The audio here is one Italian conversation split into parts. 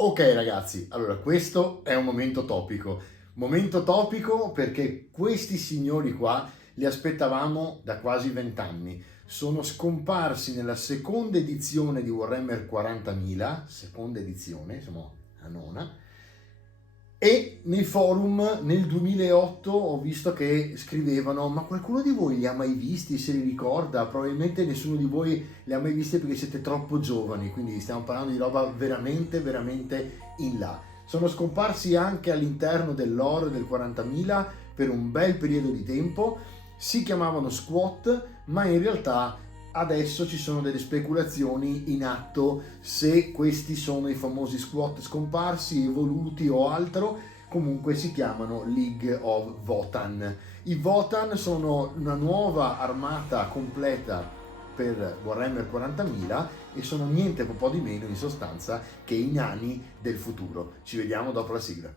Ok ragazzi, allora questo è un momento topico perché questi signori qua li aspettavamo da quasi 20 anni. Sono scomparsi nella seconda edizione di Warhammer 40.000, seconda edizione, siamo a nona, e nei forum nel 2008 ho visto che scrivevano: ma qualcuno di voi li ha mai visti, se li ricorda? Probabilmente nessuno di voi li ha mai visti perché siete troppo giovani, quindi stiamo parlando di roba veramente veramente in là. Sono scomparsi anche all'interno dell'lore del 40.000 per un bel periodo di tempo. Si chiamavano squat, ma in realtà adesso ci sono delle speculazioni in atto se questi sono i famosi squat scomparsi, evoluti o altro. Comunque si chiamano League of Votann. I Votann sono una nuova armata completa per Warhammer 40.000 e sono niente po' di meno in sostanza che i nani del futuro. Ci vediamo dopo la sigla.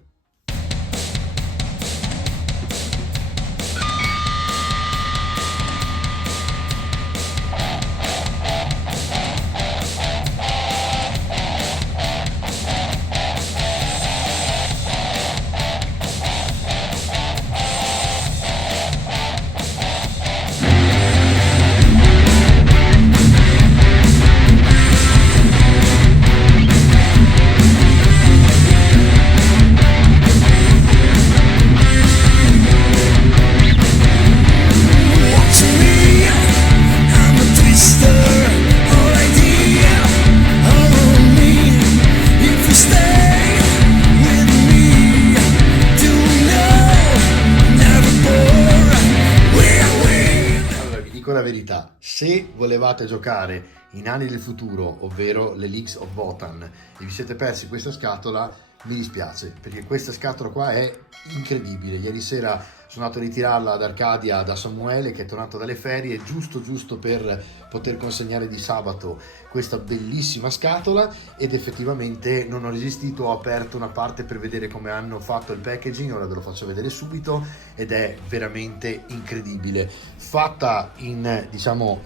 Dico la verità, se volevate giocare i nani del futuro, ovvero le Leagues of Votann, e vi siete persi questa scatola, mi dispiace, perché questa scatola qua è incredibile. Ieri sera sono andato a ritirarla ad Arcadia da Samuele, che è tornato dalle ferie, giusto per poter consegnare di sabato questa bellissima scatola, ed effettivamente non ho resistito, ho aperto una parte per vedere come hanno fatto il packaging. Ora ve lo faccio vedere subito ed è veramente incredibile, fatta in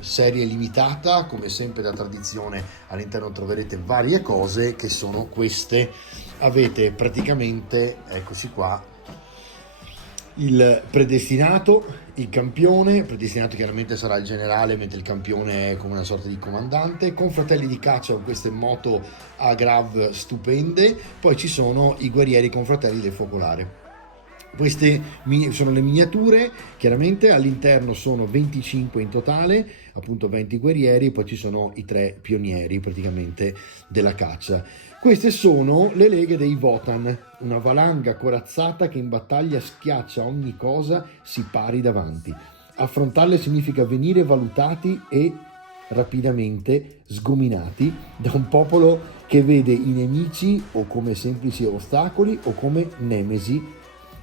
serie limitata, come sempre da tradizione. All'interno troverete varie cose che sono queste. Avete praticamente, eccoci qua, il predestinato, il campione. Il predestinato chiaramente sarà il generale, mentre il campione è come una sorta di comandante, con fratelli di caccia con queste moto a grav stupende. Poi ci sono i guerrieri con fratelli del focolare. Queste sono le miniature, chiaramente all'interno sono 25 in totale, appunto 20 guerrieri, poi ci sono i 3 pionieri praticamente della caccia. Queste sono le leghe dei Votann, una valanga corazzata che in battaglia schiaccia ogni cosa si pari davanti. Affrontarle significa venire valutati e rapidamente sgominati da un popolo che vede i nemici o come semplici ostacoli o come nemesi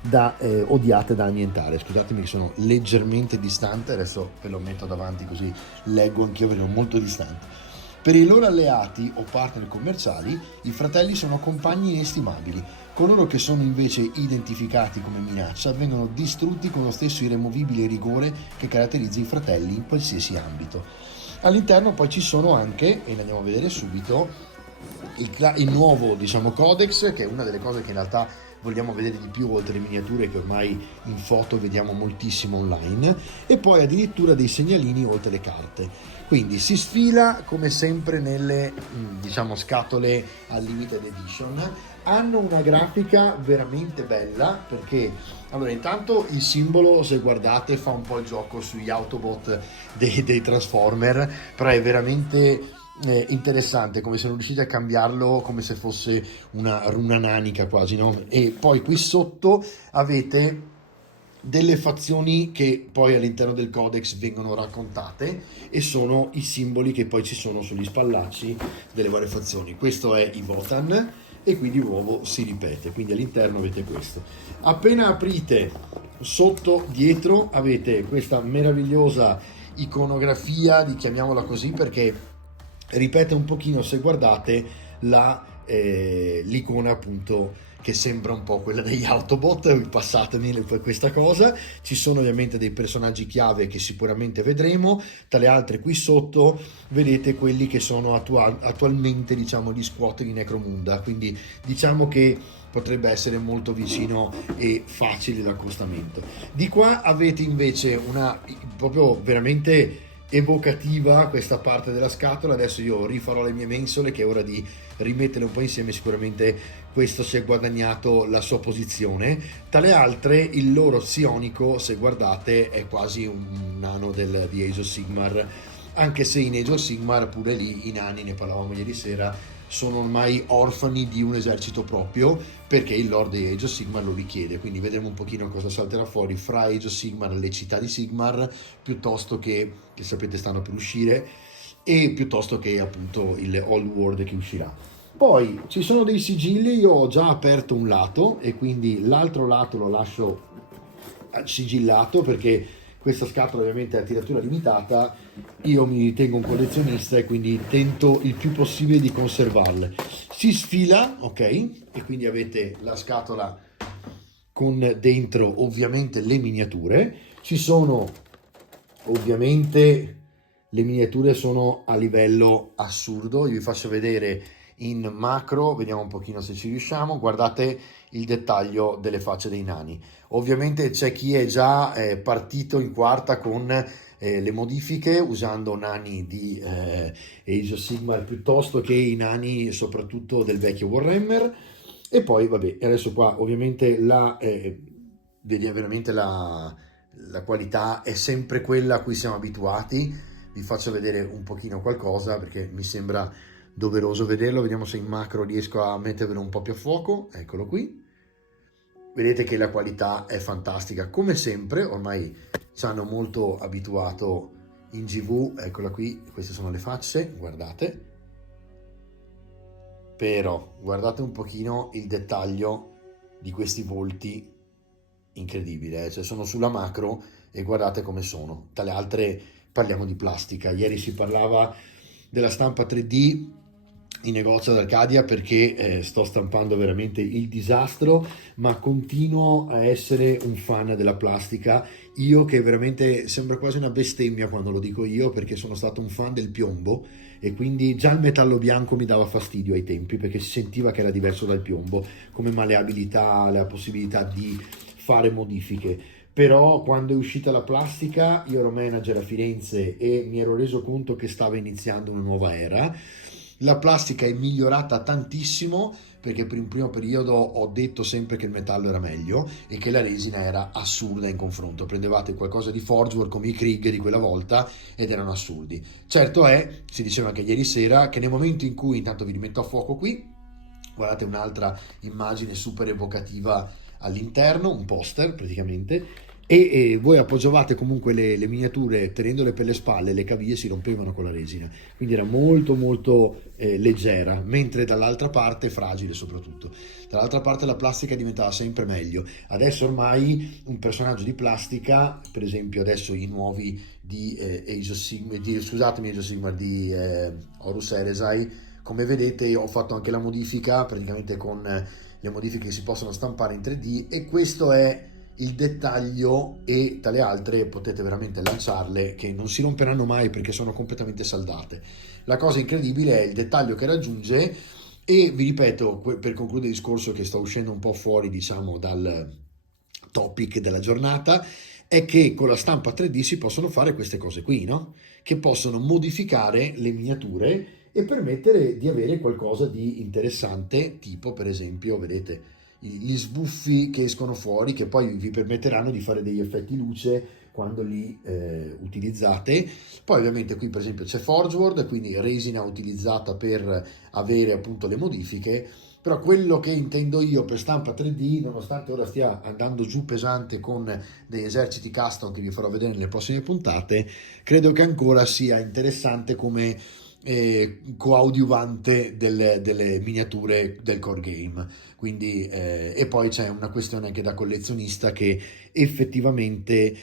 da odiate da annientare. Scusatemi che sono leggermente distante, adesso ve lo metto davanti così leggo anch'io, vedo molto distante. Per i loro alleati o partner commerciali, i fratelli sono compagni inestimabili. Coloro che sono invece identificati come minaccia vengono distrutti con lo stesso irremovibile rigore che caratterizza i fratelli in qualsiasi ambito. All'interno poi ci sono anche, e ne andiamo a vedere subito, il nuovo codex, che è una delle cose che in realtà vogliamo vedere di più, oltre le miniature che ormai in foto vediamo moltissimo online, e poi addirittura dei segnalini oltre le carte. Quindi si sfila come sempre nelle scatole al limited edition. Hanno una grafica veramente bella, perché allora intanto il simbolo, se guardate, fa un po' il gioco sugli Autobot dei Transformer, però è veramente interessante, come se non riuscite a cambiarlo, come se fosse una runa nanica quasi, no? E poi qui sotto avete delle fazioni che poi all'interno del codex vengono raccontate, e sono i simboli che poi ci sono sugli spallacci delle varie fazioni. Questo è i Votann, e qui di nuovo si ripete, quindi all'interno avete questo. Appena aprite, sotto dietro avete questa meravigliosa iconografia, chiamiamola così, perché ripete un pochino, se guardate, la l'icona appunto che sembra un po' quella degli Autobot, passatemi questa cosa. Ci sono ovviamente dei personaggi chiave che sicuramente vedremo. Tra le altre qui sotto vedete quelli che sono attualmente, diciamo, gli squad di Necromunda, quindi diciamo che potrebbe essere molto vicino e facile l'accostamento. Di qua avete invece una proprio veramente evocativa questa parte della scatola. Adesso io rifarò le mie mensole, che è ora di rimetterle un po' insieme. Sicuramente questo si è guadagnato la sua posizione. Tra le altre, il loro psionico, se guardate, è quasi un nano di Age of Sigmar, anche se in Age of Sigmar pure lì i nani, ne parlavamo ieri sera, sono ormai orfani di un esercito proprio, perché il lore di Age of Sigmar lo richiede. Quindi vedremo un pochino cosa salterà fuori fra Age of Sigmar e le città di Sigmar, piuttosto che sapete stanno per uscire, e piuttosto che appunto il Old World che uscirà. Poi ci sono dei sigilli. Io ho già aperto un lato e quindi l'altro lato lo lascio sigillato, perché questa scatola ovviamente è a tiratura limitata. Io mi ritengo un collezionista e quindi tento il più possibile di conservarle. Si sfila, ok, e quindi avete la scatola con dentro ovviamente le miniature. Ci sono ovviamente, le miniature sono a livello assurdo. Io vi faccio vedere in macro, vediamo un pochino se ci riusciamo. Guardate il dettaglio delle facce dei nani. Ovviamente c'è chi è già partito in quarta con le modifiche, usando nani di Age of Sigmar piuttosto che i nani soprattutto del vecchio Warhammer. E poi vabbè, adesso qua ovviamente veramente la qualità è sempre quella a cui siamo abituati. Vi faccio vedere un pochino qualcosa perché mi sembra doveroso vederlo. Vediamo se in macro riesco a mettervelo un po' più a fuoco. Eccolo qui. Vedete che la qualità è fantastica, come sempre. Ormai ci hanno molto abituato in GV. Eccola qui, queste sono le facce, guardate. Però guardate un pochino il dettaglio di questi volti, incredibile, cioè sono sulla macro e guardate come sono. Tra le altre parliamo di plastica. Ieri si parlava della stampa 3D in negozio ad Arcadia, perché sto stampando veramente il disastro, ma continuo a essere un fan della plastica. Io, che veramente sembra quasi una bestemmia quando lo dico io, perché sono stato un fan del piombo e quindi già il metallo bianco mi dava fastidio ai tempi, perché si sentiva che era diverso dal piombo come maleabilità, la possibilità di fare modifiche. Però quando è uscita la plastica, io ero manager a Firenze e mi ero reso conto che stava iniziando una nuova era. La plastica è migliorata tantissimo, perché per un primo periodo ho detto sempre che il metallo era meglio e che la resina era assurda in confronto. Prendevate qualcosa di Forgework come i Krieg di quella volta ed erano assurdi. Certo è, si diceva anche ieri sera, che nel momento in cui, intanto vi rimetto a fuoco qui, guardate un'altra immagine super evocativa all'interno, un poster praticamente, e voi appoggiavate comunque le miniature tenendole per le spalle, le caviglie si rompevano con la resina, quindi era molto molto leggera, mentre dall'altra parte fragile soprattutto. Dall'altra parte la plastica diventava sempre meglio. Adesso ormai un personaggio di plastica, per esempio adesso i nuovi di Age of Sigmar, scusatemi, Age of Sigmar di Horus Heresy, come vedete io ho fatto anche la modifica praticamente con le modifiche che si possono stampare in 3D, e questo è il dettaglio, e tra le altre potete veramente lanciarle che non si romperanno mai perché sono completamente saldate. La cosa incredibile è il dettaglio che raggiunge, e vi ripeto, per concludere il discorso che sto uscendo un po' fuori, diciamo, dal topic della giornata, è che con la stampa 3D si possono fare queste cose qui, no? Che possono modificare le miniature e permettere di avere qualcosa di interessante, tipo per esempio, vedete, gli sbuffi che escono fuori, che poi vi permetteranno di fare degli effetti luce quando li utilizzate. Poi ovviamente qui per esempio c'è Forgeworld, quindi resina utilizzata per avere appunto le modifiche. Però quello che intendo io per stampa 3D, nonostante ora stia andando giù pesante con degli eserciti custom che vi farò vedere nelle prossime puntate, credo che ancora sia interessante come coadiuvante delle miniature del core game. Quindi e poi c'è una questione anche da collezionista, che effettivamente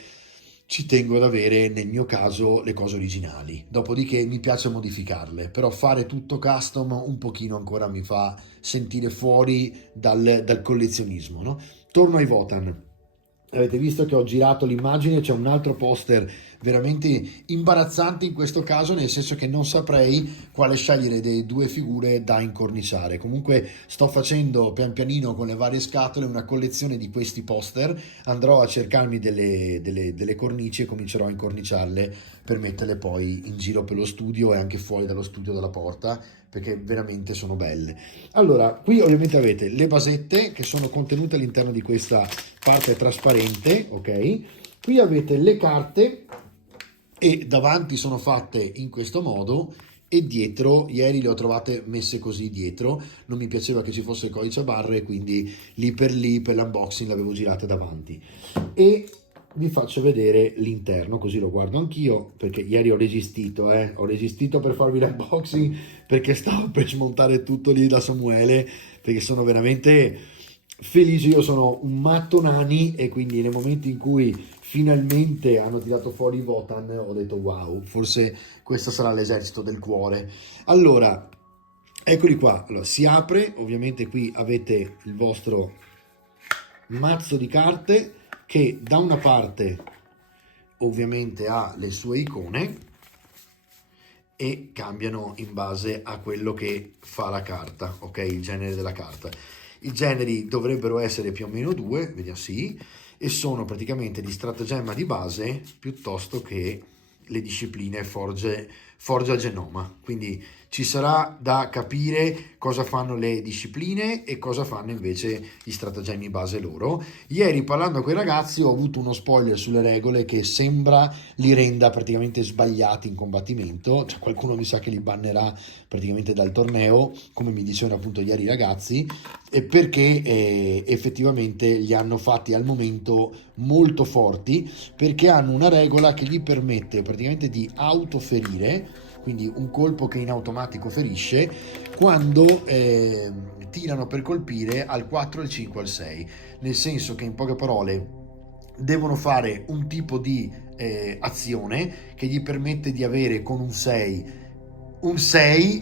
ci tengo ad avere nel mio caso le cose originali, dopodiché mi piace modificarle, però fare tutto custom un pochino ancora mi fa sentire fuori dal collezionismo, no? Torno ai Votan. Avete visto che ho girato l'immagine, c'è un altro poster veramente imbarazzante in questo caso, nel senso che non saprei quale scegliere delle due figure da incorniciare. Comunque sto facendo pian pianino con le varie scatole una collezione di questi poster, andrò a cercarmi delle cornici e comincerò a incorniciarle per metterle poi in giro per lo studio e anche fuori dallo studio dalla porta, perché veramente sono belle. Allora, qui ovviamente avete le basette che sono contenute all'interno di questa parte trasparente, ok? Qui avete le carte e davanti sono fatte in questo modo e dietro, ieri le ho trovate messe così dietro, non mi piaceva che ci fosse il codice a barre, quindi lì per l'unboxing l'avevo girata davanti. E vi faccio vedere l'interno, così lo guardo anch'io, perché ieri ho resistito per farvi l'unboxing, perché stavo per smontare tutto lì da Samuele, perché sono veramente felice. Io sono un matto Nani e quindi nei momenti in cui finalmente hanno tirato fuori i Votan ho detto wow, forse questo sarà l'esercito del cuore. Allora, eccoli qua. Allora, si apre, ovviamente qui avete il vostro mazzo di carte che da una parte ovviamente ha le sue icone e cambiano in base a quello che fa la carta, ok? Il genere della carta. I generi dovrebbero essere più o meno due, vediamo sì, e sono praticamente di stratagemma di base piuttosto che le discipline Forgia Genoma. Quindi ci sarà da capire cosa fanno le discipline e cosa fanno invece gli stratagemmi base loro. Ieri parlando con i ragazzi ho avuto uno spoiler sulle regole che sembra li renda praticamente sbagliati in combattimento, cioè qualcuno mi sa che li bannerà praticamente dal torneo, come mi dicevano appunto ieri i ragazzi, perché effettivamente li hanno fatti al momento molto forti, perché hanno una regola che gli permette praticamente di autoferire, quindi un colpo che in automatico ferisce quando tirano per colpire al 4, al 5, al 6, nel senso che in poche parole devono fare un tipo di azione che gli permette di avere con un 6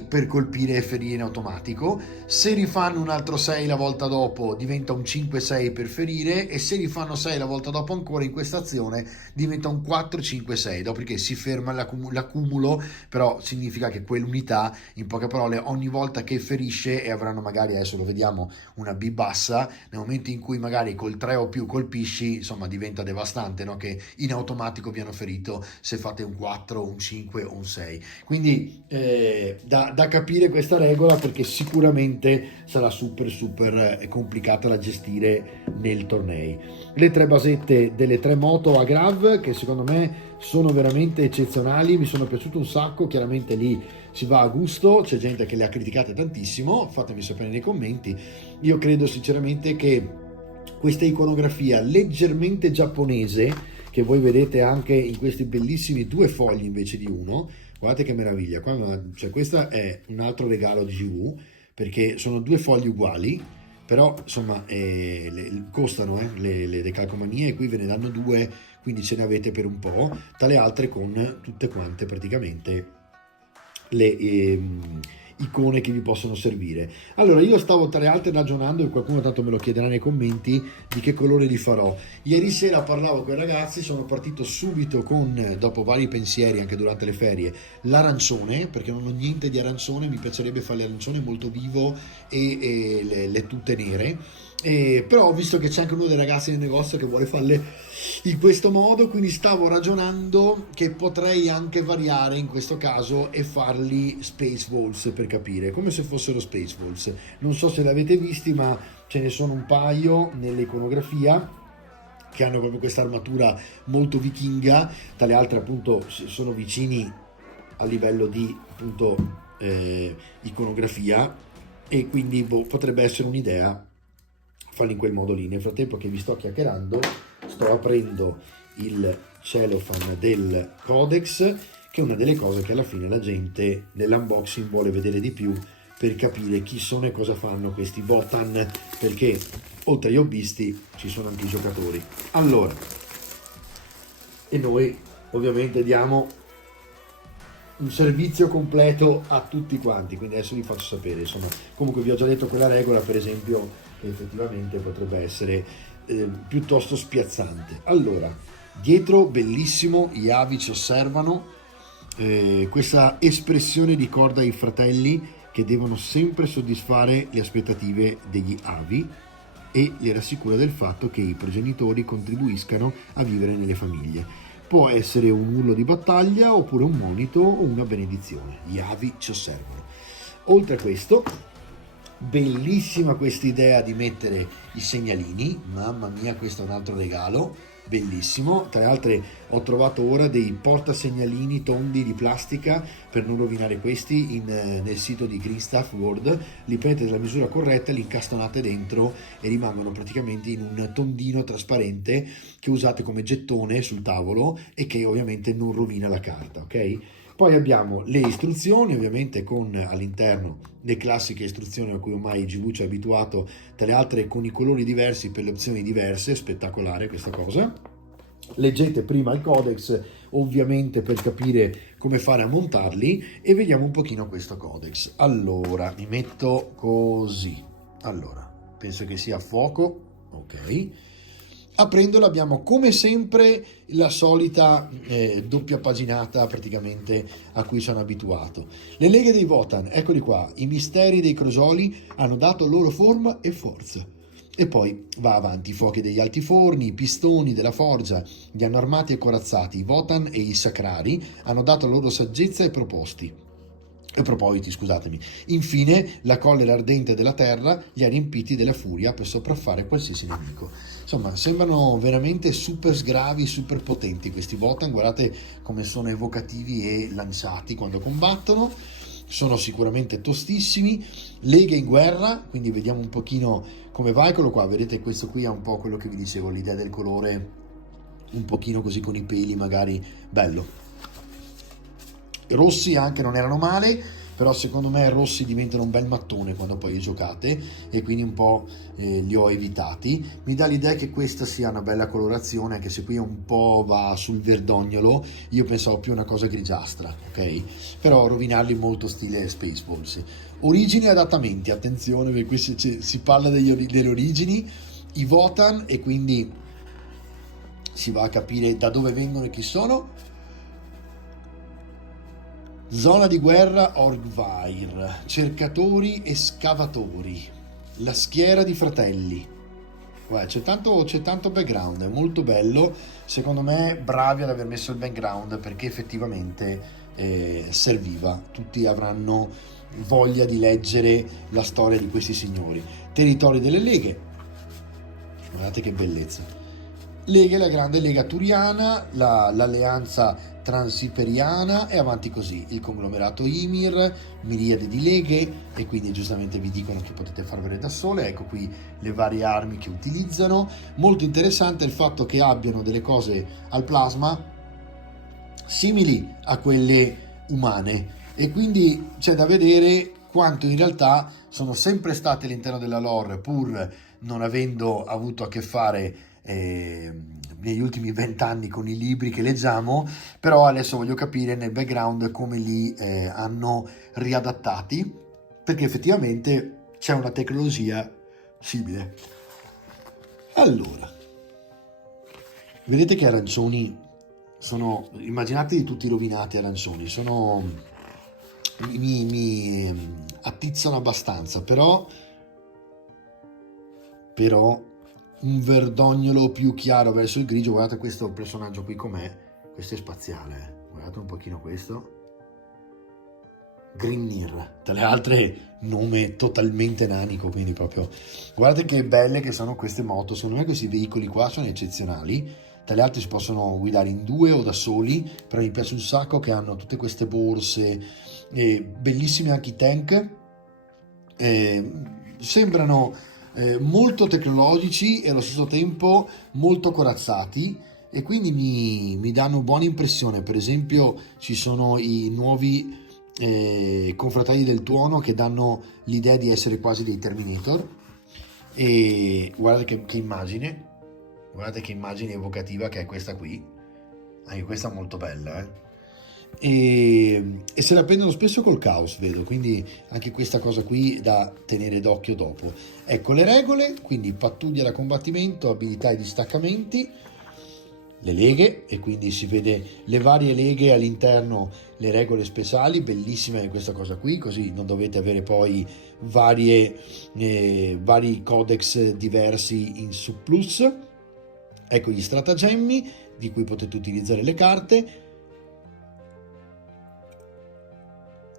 per colpire e ferire in automatico. Se rifanno un altro 6 la volta dopo diventa un 5-6 per ferire, e se rifanno 6 la volta dopo ancora in questa azione diventa un 4-5-6, dopodiché si ferma l'accumulo, però significa che quell'unità, in poche parole, ogni volta che ferisce, e avranno magari, adesso lo vediamo, una B bassa, nel momento in cui magari col 3 o più colpisci, insomma diventa devastante, no? Che in automatico vi hanno ferito se fate un 4, un 5 o un 6. Quindi da capire questa regola, perché sicuramente sarà super complicata da gestire nel tornei. Le tre basette delle tre moto a Grav, che secondo me sono veramente eccezionali, mi sono piaciuto un sacco. Chiaramente lì si va a gusto, c'è gente che le ha criticate tantissimo, fatemi sapere nei commenti. Io credo sinceramente che questa iconografia leggermente giapponese, che voi vedete anche in questi bellissimi due fogli invece di uno, guardate che meraviglia, cioè questo è un altro regalo di GW, perché sono due fogli uguali, però insomma costano le calcomanie, e qui ve ne danno due, quindi ce ne avete per un po', tra le altre con tutte quante praticamente le icone che vi possono servire. Allora, io stavo tra le altre ragionando, e qualcuno tanto me lo chiederà nei commenti, di che colore li farò. Ieri sera parlavo con i ragazzi, sono partito subito con, dopo vari pensieri anche durante le ferie, l'arancione, perché non ho niente di arancione, mi piacerebbe fare l'arancione molto vivo e le tute nere. Però ho visto che c'è anche uno dei ragazzi nel negozio che vuole farle in questo modo, quindi stavo ragionando che potrei anche variare in questo caso e farli Space Wolves, per capire, come se fossero Space Wolves. Non so se l'avete visti, ma ce ne sono un paio nell'iconografia che hanno proprio questa armatura molto vichinga, tra le altre appunto sono vicini a livello di appunto iconografia, e quindi potrebbe essere un'idea farli in quel modo lì. Nel frattempo che vi sto chiacchierando, sto aprendo il cellophane del Codex, che è una delle cose che alla fine la gente nell'unboxing vuole vedere di più, per capire chi sono e cosa fanno questi Votan, perché oltre agli hobbisti ci sono anche i giocatori. Allora, e noi ovviamente diamo un servizio completo a tutti quanti, quindi adesso vi faccio sapere, insomma, comunque vi ho già detto quella regola, per esempio, che effettivamente potrebbe essere piuttosto spiazzante. Allora, dietro bellissimo, gli avi ci osservano, questa espressione ricorda i fratelli che devono sempre soddisfare le aspettative degli avi e li rassicura del fatto che i progenitori contribuiscano a vivere nelle famiglie. Può essere un urlo di battaglia oppure un monito o una benedizione. Gli avi ci osservano. Oltre a questo, bellissima questa idea di mettere i segnalini. Mamma mia, questo è un altro regalo. Bellissimo. Tra l'altro ho trovato ora dei portasegnalini tondi di plastica per non rovinare questi nel sito di Green Stuff World. Li prendete della misura corretta, li incastonate dentro e rimangono praticamente in un tondino trasparente che usate come gettone sul tavolo e che ovviamente non rovina la carta, ok? Poi abbiamo le istruzioni, ovviamente con all'interno le classiche istruzioni a cui ormai GW ci è abituato, tra le altre con i colori diversi per le opzioni diverse, spettacolare questa cosa. Leggete prima il codex, ovviamente, per capire come fare a montarli, e vediamo un pochino questo codex. Allora, mi metto così. Allora, penso che sia a fuoco, ok. Aprendolo abbiamo come sempre la solita doppia paginata praticamente a cui sono abituato. Le leghe dei Votann, eccoli qua, i misteri dei Crosoli hanno dato loro forma e forza. E poi va avanti, i fuochi degli altiforni, i pistoni della forgia, li hanno armati e corazzati, i Votann e i Sacrari hanno dato loro saggezza e propositi, scusatemi. Infine, la collera ardente della terra li ha riempiti della furia per sopraffare qualsiasi nemico. Insomma, sembrano veramente super sgravi, super potenti questi Votann. Guardate come sono evocativi e lanciati quando combattono. Sono sicuramente tostissimi. Leghe in guerra, quindi vediamo un pochino come va. Eccolo qua, vedete, questo qui è un po' quello che vi dicevo, l'idea del colore un pochino così con i peli, magari bello. Rossi anche non erano male, però secondo me rossi diventano un bel mattone quando poi giocate, e quindi un po' li ho evitati. Mi dà l'idea che questa sia una bella colorazione, anche se qui un po' va sul verdognolo. Io pensavo più a una cosa grigiastra, ok? Però rovinarli molto stile Spaceballs. Origini e adattamenti, attenzione, perché qui si parla delle origini, i Votann, e quindi si va a capire da dove vengono e chi sono. Zona di guerra Orgvair, cercatori e scavatori, la schiera di fratelli. Guarda, c'è tanto background, è molto bello. Secondo me bravi ad aver messo il background, perché effettivamente serviva. Tutti avranno voglia di leggere la storia di questi signori. Territori delle leghe, guardate che bellezza. Leghe, la grande lega turiana, l'alleanza transiperiana, e avanti così, il conglomerato Ymir, miriade di leghe, e quindi giustamente vi dicono che potete farvele da sole. Ecco qui le varie armi che utilizzano. Molto interessante il fatto che abbiano delle cose al plasma simili a quelle umane, e quindi c'è da vedere quanto in realtà sono sempre state all'interno della lore, pur non avendo avuto a che fare negli ultimi 20 anni con i libri che leggiamo. Però adesso voglio capire nel background come li hanno riadattati, perché effettivamente c'è una tecnologia simile. Allora, vedete che arancioni sono, immaginatevi tutti rovinati arancioni, mi attizzano abbastanza, però un verdognolo più chiaro verso il grigio. Guardate questo personaggio qui com'è, questo è spaziale, guardate un pochino questo, Grimnir, tra le altre nome totalmente nanico, quindi proprio guardate che belle che sono queste moto. Secondo me questi veicoli qua sono eccezionali. Tra le altre si possono guidare in due o da soli, però mi piace un sacco che hanno tutte queste borse, bellissimi anche i tank, sembrano molto tecnologici e allo stesso tempo molto corazzati, e quindi mi danno buona impressione. Per esempio ci sono i nuovi confratelli del tuono che danno l'idea di essere quasi dei Terminator, e guardate che immagine evocativa che è questa qui. anche questa molto bella, e se la prendono spesso col caos, vedo, quindi anche questa cosa qui da tenere d'occhio dopo. Ecco le regole, quindi pattuglia da combattimento, abilità e distaccamenti, le leghe, e quindi si vede le varie leghe all'interno, le regole speciali, bellissime questa cosa qui, così non dovete avere poi vari codex diversi in surplus. Ecco gli stratagemmi di cui potete utilizzare le carte.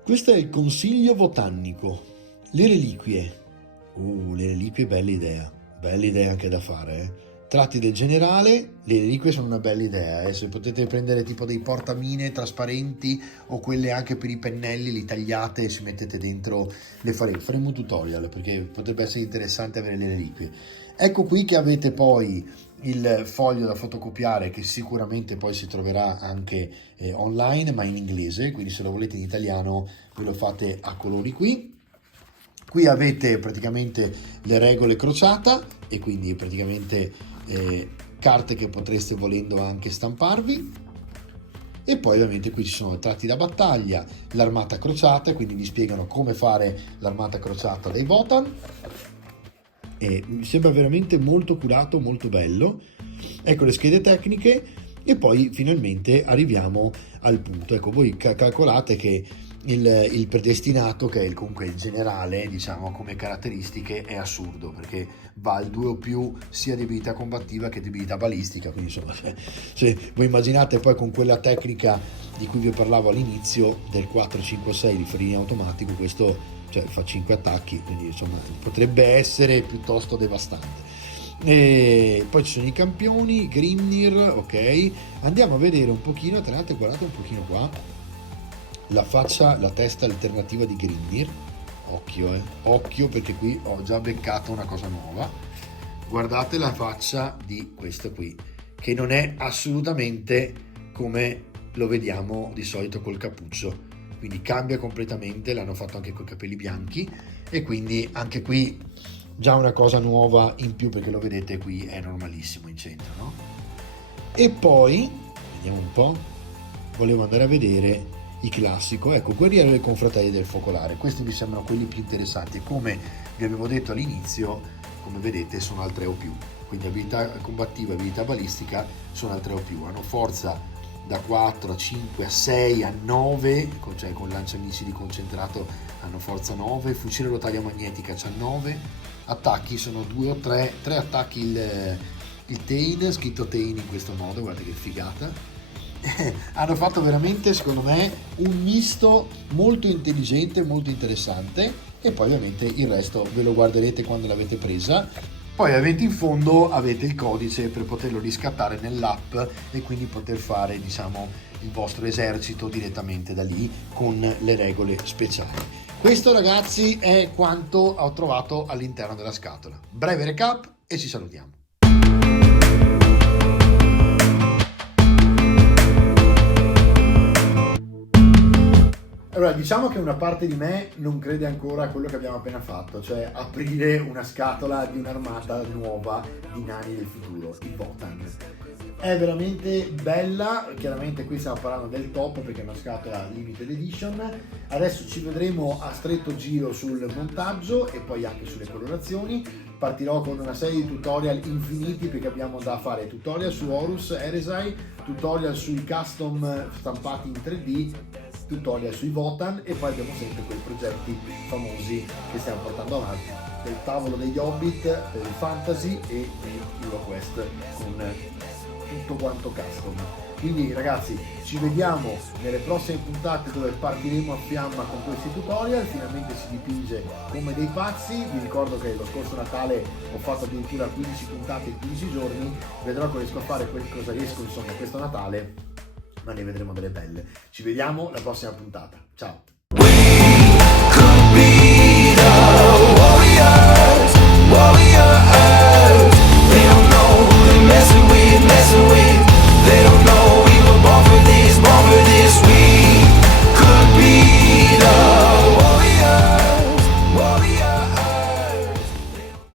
Questo è il consiglio botanico. Le reliquie. Le reliquie, bella idea anche da fare. Tratti del generale, le reliquie sono una bella idea. Se potete prendere tipo dei portamine trasparenti o quelle anche per i pennelli, li tagliate e si mettete dentro, faremo un tutorial perché potrebbe essere interessante avere le reliquie. Ecco qui che avete poi il foglio da fotocopiare, che sicuramente poi si troverà anche online, ma in inglese, quindi se lo volete in italiano ve lo fate a colori qui. Qui avete praticamente le regole crociata e quindi praticamente carte che potreste volendo anche stamparvi. E poi ovviamente qui ci sono i tratti da battaglia, l'armata crociata, quindi vi spiegano come fare l'armata crociata dei Votann. E mi sembra veramente molto curato, molto bello. Ecco le schede tecniche e poi finalmente arriviamo al punto. Ecco, voi calcolate che il predestinato, che è comunque il generale, diciamo, come caratteristiche è assurdo, perché va al 2 o più sia di abilità combattiva che di abilità balistica, quindi insomma se voi immaginate poi con quella tecnica di cui vi parlavo all'inizio del 4-5-6 di ferino automatico, questo fa 5 attacchi, quindi insomma potrebbe essere piuttosto devastante. E poi ci sono i campioni, Grimnir, ok, andiamo a vedere un pochino, guardate un pochino qua la faccia, la testa alternativa di Grimnir. Occhio perché qui ho già beccato una cosa nuova. Guardate la faccia di questo qui, che non è assolutamente come lo vediamo di solito col cappuccio, quindi cambia completamente, l'hanno fatto anche con i capelli bianchi e quindi anche qui già una cosa nuova in più, perché lo vedete qui è normalissimo in centro, no? E poi vediamo un po', volevo andare a vedere il classico, ecco, guerriero dei confratelli del focolare. Questi mi sembrano quelli più interessanti, come vi avevo detto all'inizio, come vedete sono al 3 o più, quindi abilità combattiva, abilità balistica sono al 3 o più, hanno forza da 4 a 5 a 6 a 9, cioè con lanciamissili concentrato hanno forza 9, fucile a rotaia magnetica c'ha 9, attacchi sono 2 o 3 attacchi il Tain, scritto Tain in questo modo, guardate che figata. Hanno fatto veramente, secondo me, un misto molto intelligente, molto interessante, e poi ovviamente il resto ve lo guarderete quando l'avete presa. Poi ovviamente in fondo avete il codice per poterlo riscattare nell'app e quindi poter fare, diciamo, il vostro esercito direttamente da lì con le regole speciali. Questo, ragazzi, è quanto ho trovato all'interno della scatola. Breve recap e ci salutiamo. Allora, diciamo che una parte di me non crede ancora a quello che abbiamo appena fatto, cioè aprire una scatola di un'armata nuova di nani del futuro, i Votann. È veramente bella, chiaramente qui stiamo parlando del top perché è una scatola limited edition. Adesso ci vedremo a stretto giro sul montaggio e poi anche sulle colorazioni. Partirò con una serie di tutorial infiniti perché abbiamo da fare tutorial su Horus Heresy, tutorial sui custom stampati in 3D, tutorial sui Votann e poi abbiamo sempre quei progetti famosi che stiamo portando avanti, del tavolo degli Hobbit, del Fantasy e di HeroQuest con tutto quanto custom. Quindi ragazzi, ci vediamo nelle prossime puntate dove partiremo a fiamma con questi tutorial, finalmente si dipinge come dei pazzi. Vi ricordo che lo scorso Natale ho fatto addirittura 15 puntate in 15 giorni, vedrò cosa riesco a fare, cosa riesco insomma questo Natale, ma ne vedremo delle belle. Ci vediamo alla prossima puntata, ciao!